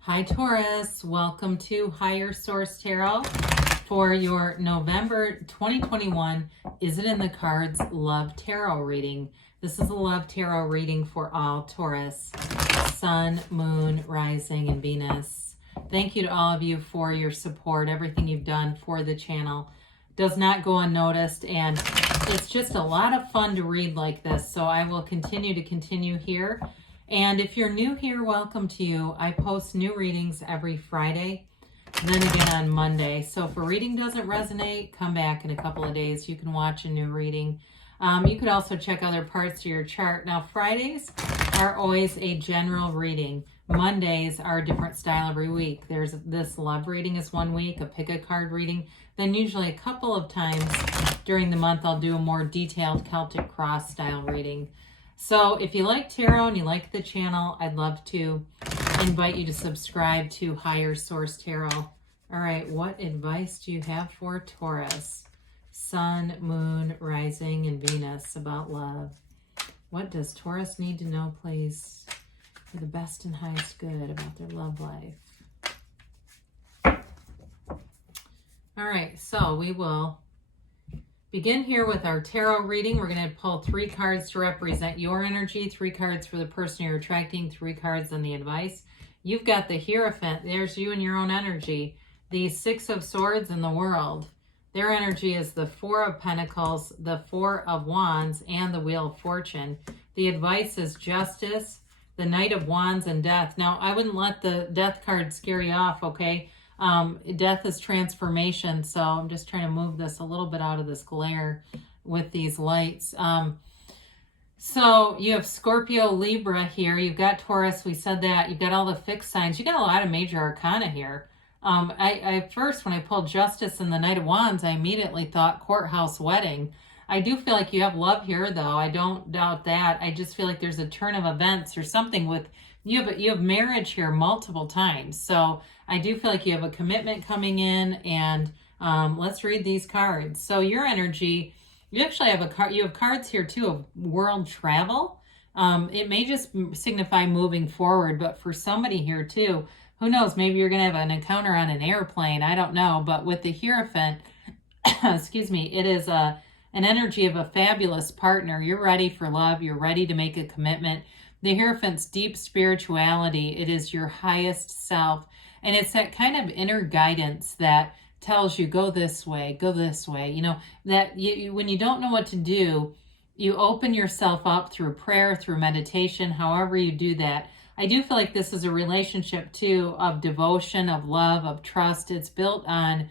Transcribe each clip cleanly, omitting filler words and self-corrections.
Hi Taurus, welcome to Higher Source Tarot for your November 2021 Is It in the Cards Love Tarot reading. This is a Love Tarot reading for all Taurus, Sun, Moon, Rising, and Venus. Thank you to all of you for your support. Everything you've done for the channel does not go unnoticed, and it's just a lot of fun to read like this, so I will continue here. And if you're new here, welcome to you. I post new readings every Friday, then again on Monday. So if a reading doesn't resonate, come back in a couple of days. You can watch a new reading. You could also check other parts of your chart. Now, Fridays are always a general reading. Mondays are a different style every week. There's this love reading is one week, a pick a card reading. Then usually a couple of times during the month, I'll do a more detailed Celtic cross style reading. So if you like tarot and you like the channel, I'd love to invite you to subscribe to Higher Source Tarot. All right, what advice do you have for Taurus? Sun, Moon, Rising, and Venus about love. What does Taurus need to know, please, for the best and highest good about their love life? All right, so we will begin here with our tarot reading. We're going to pull 3 cards to represent your energy, 3 cards for the person you're attracting, 3 cards on the advice. You've got the Hierophant. There's you and your own energy. The 6 of Swords in the World. Their energy is the 4 of Pentacles, the 4 of Wands, and the Wheel of Fortune. The advice is Justice, the Knight of Wands, and Death. Now, I wouldn't let the Death card scare you off, okay? Death is transformation, so I'm just trying to move this a little bit out of this glare with these lights. So you have Scorpio, Libra here. You've got Taurus, we said that. You've got all the fixed signs. You got a lot of major arcana here. I first, when I pulled Justice and the Knight of Wands, I immediately thought courthouse wedding. I do feel like you have love here, though. I don't doubt that. I just feel like there's a turn of events or something with you have marriage here multiple times. So I do feel like you have a commitment coming in, and let's read these cards. So your energy, you actually have you have cards here too of world travel. It may just signify moving forward, but for somebody here too, who knows, maybe you're going to have an encounter on an airplane. I don't know, but with the Hierophant, excuse me, it is an energy of a fabulous partner. You're ready for love. You're ready to make a commitment. The Hierophant's deep spirituality, it is your highest self. And it's that kind of inner guidance that tells you, go this way, go this way. You know, that when you don't know what to do, you open yourself up through prayer, through meditation, however you do that. I do feel like this is a relationship, too, of devotion, of love, of trust. It's built on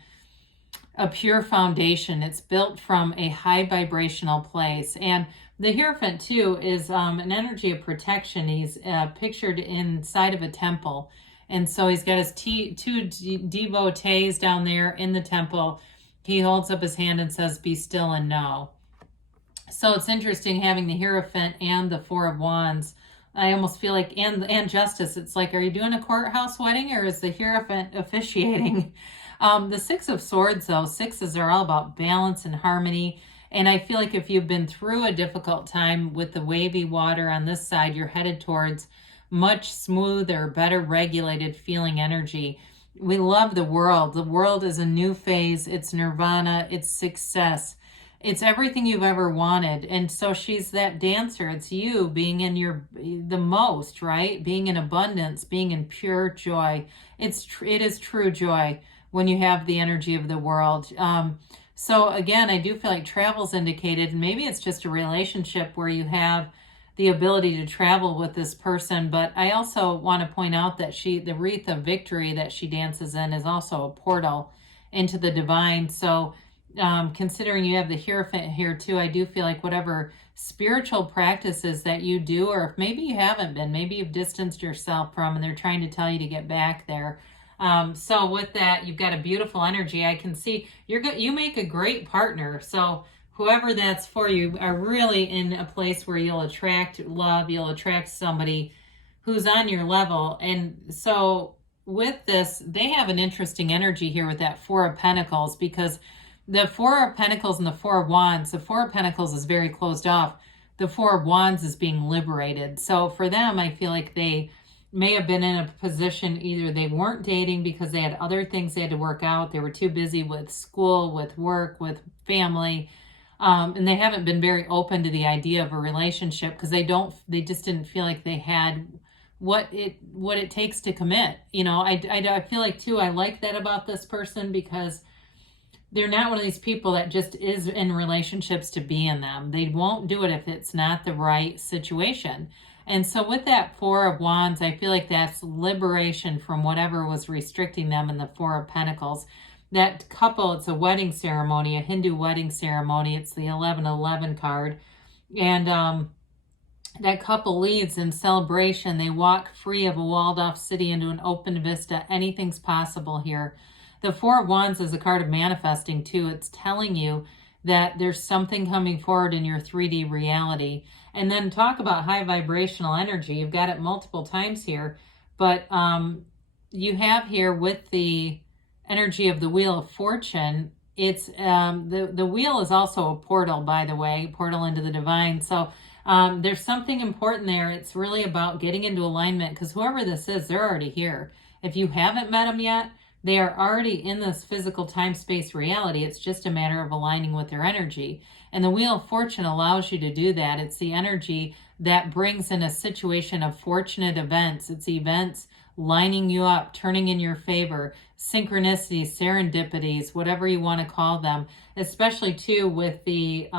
a pure foundation. It's built from a high vibrational place. And the Hierophant, too, is an energy of protection. He's pictured inside of a temple. And so he's got his 2 devotees down there in the temple. He holds up his hand and says, be still and know. So it's interesting having the Hierophant and the 4 of Wands. I almost feel like, and Justice, it's like, are you doing a courthouse wedding, or is the Hierophant officiating? The 6 of Swords, though, 6s are all about balance and harmony. And I feel like if you've been through a difficult time with the wavy water on this side, you're headed towards much smoother, better regulated feeling energy. We love the world. The world is a new phase. It's nirvana. It's success. It's everything you've ever wanted. And so she's that dancer. It's you being in the most, right? Being in abundance, being in pure joy. It is true joy when you have the energy of the world. So again, I do feel like travel's indicated, and maybe it's just a relationship where you have the ability to travel with this person. But I also want to point out that the wreath of victory that she dances in is also a portal into the divine. So considering you have the Hierophant here too, I do feel like whatever spiritual practices that you do, or if maybe you haven't been, maybe you've distanced yourself from, and they're trying to tell you to get back there. So with that, you've got a beautiful energy. I can see you make a great partner. So whoever that's for, you are really in a place where you'll attract love. You'll attract somebody who's on your level. And so with this, they have an interesting energy here with that 4 of Pentacles, because the 4 of Pentacles and the 4 of Wands, the 4 of Pentacles is very closed off. The 4 of Wands is being liberated. So for them, I feel like they may have been in a position, either they weren't dating because they had other things they had to work out. They were too busy with school, with work, with family. And they haven't been very open to the idea of a relationship because they just didn't feel like they had what it takes to commit. You know, I feel like too, I like that about this person because they're not one of these people that just is in relationships to be in them. They won't do it if it's not the right situation. And so with that Four of Wands, I feel like that's liberation from whatever was restricting them in the Four of Pentacles. That couple, it's a wedding ceremony, a Hindu wedding ceremony. It's the 1111 card. And that couple leads in celebration. They walk free of a walled-off city into an open vista. Anything's possible here. The Four of Wands is a card of manifesting too. It's telling you that there's something coming forward in your 3D reality. And then talk about high vibrational energy. You've got it multiple times here. But you have here with the energy of the Wheel of Fortune, it's the wheel is also a portal, by the way, portal into the divine. So there's something important there. It's really about getting into alignment because whoever this is, they're already here. If you haven't met them yet, they are already in this physical time-space reality. It's just a matter of aligning with their energy. And the Wheel of Fortune allows you to do that. It's the energy that brings in a situation of fortunate events. It's events lining you up, turning in your favor, synchronicities, serendipities, whatever you want to call them. Especially too with the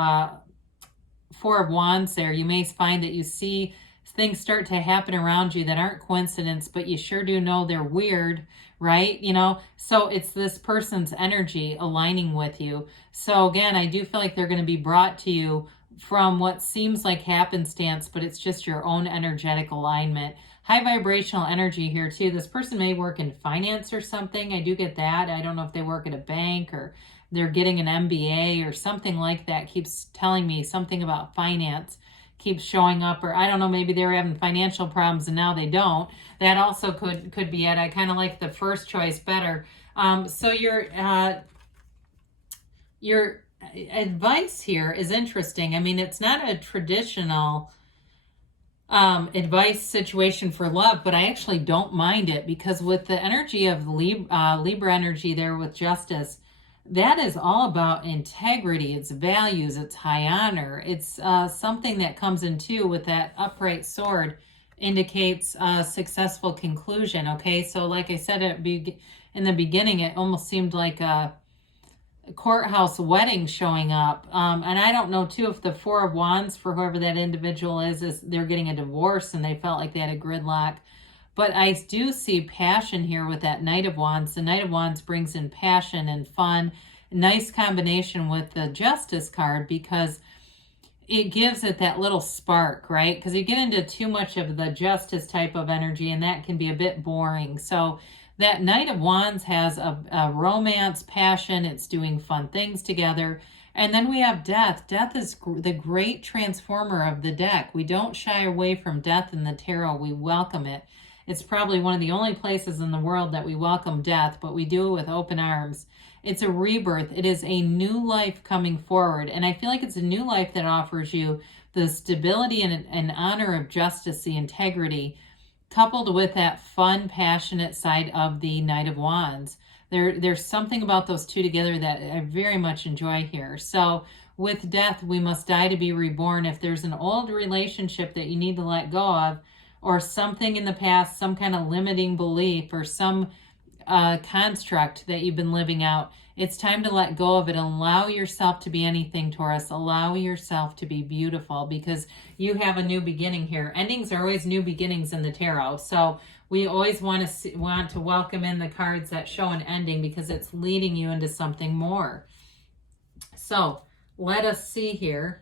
Four of Wands there, you may find that you see things start to happen around you that aren't coincidence, but you sure do know they're weird, right? You know, so it's this person's energy aligning with you. So again, I do feel like they're going to be brought to you from what seems like happenstance, but it's just your own energetic alignment. High vibrational energy here too. This person may work in finance or something. I do get that. I don't know if they work at a bank or they're getting an MBA or something like that. Keeps telling me something about finance keeps showing up, or I don't know, maybe they were having financial problems and now they don't. That also could be it. I kind of like the first choice better. So your advice here is interesting. I mean, it's not a traditional advice situation for love, but I actually don't mind it because with the energy of Libra energy there with justice, that is all about integrity, it's values, it's high honor. It's something that comes in too with that upright sword indicates a successful conclusion. Okay, so like I said in the beginning, it almost seemed like a courthouse wedding showing up. And I don't know too if the Four of Wands for whoever that individual is they're getting a divorce and they felt like they had a gridlock. But I do see passion here with that Knight of Wands. The Knight of Wands brings in passion and fun. Nice combination with the Justice card because it gives it that little spark, right? Because you get into too much of the Justice type of energy and that can be a bit boring. So that Knight of Wands has a romance, passion. It's doing fun things together. And then we have Death. Death is the great transformer of the deck. We don't shy away from death in the tarot. We welcome it. It's probably one of the only places in the world that we welcome death, but we do it with open arms. It's a rebirth. It is a new life coming forward. And I feel like it's a new life that offers you the stability and honor of justice, the integrity, coupled with that fun, passionate side of the Knight of Wands. There's something about those two together that I very much enjoy here. So with death, we must die to be reborn. If there's an old relationship that you need to let go of, or something in the past, some kind of limiting belief or some construct that you've been living out, it's time to let go of it. Allow yourself to be anything, Taurus. Allow yourself to be beautiful because you have a new beginning here. Endings are always new beginnings in the tarot. So we always want to welcome in the cards that show an ending because it's leading you into something more. So let us see here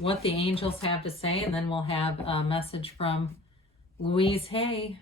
what the angels have to say, and then we'll have a message from Louise Hay.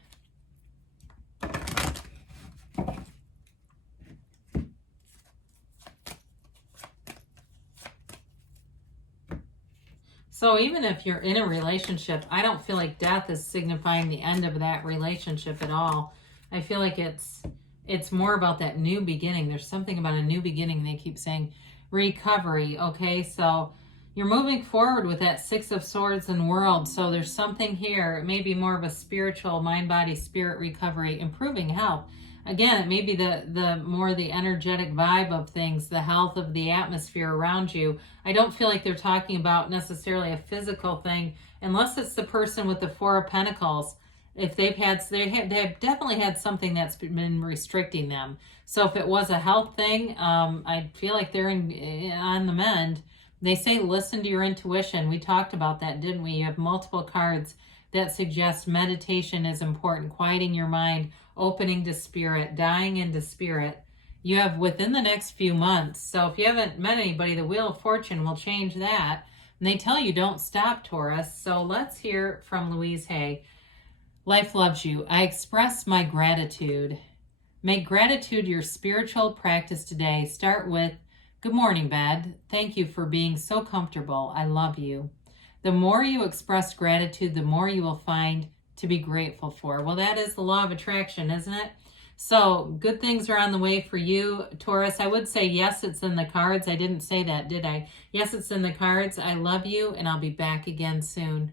So even if you're in a relationship, I don't feel like death is signifying the end of that relationship at all. I feel like it's more about that new beginning. There's something about a new beginning. They keep saying recovery. Okay, so you're moving forward with that Six of Swords and World. So there's something here. It may be more of a spiritual, mind, body, spirit recovery, improving health. Again, it may be the more the energetic vibe of things, the health of the atmosphere around you. I don't feel like they're talking about necessarily a physical thing, unless it's the person with the Four of Pentacles. If they've definitely had something that's been restricting them. So if it was a health thing, I feel like they're on the mend. They say listen to your intuition. We talked about that, didn't we? You have multiple cards that suggest meditation is important, quieting your mind, opening to spirit, dying into spirit. You have within the next few months. So if you haven't met anybody, the Wheel of Fortune will change that. And they tell you don't stop, Taurus. So let's hear from Louise Hay. Life loves you. I express my gratitude. Make gratitude your spiritual practice today. Start with, good morning, bed. Thank you for being so comfortable. I love you. The more you express gratitude, the more you will find to be grateful for. Well, that is the law of attraction, isn't it? So good things are on the way for you, Taurus. I would say yes, it's in the cards. I didn't say that, did I? Yes, it's in the cards. I love you, and I'll be back again soon.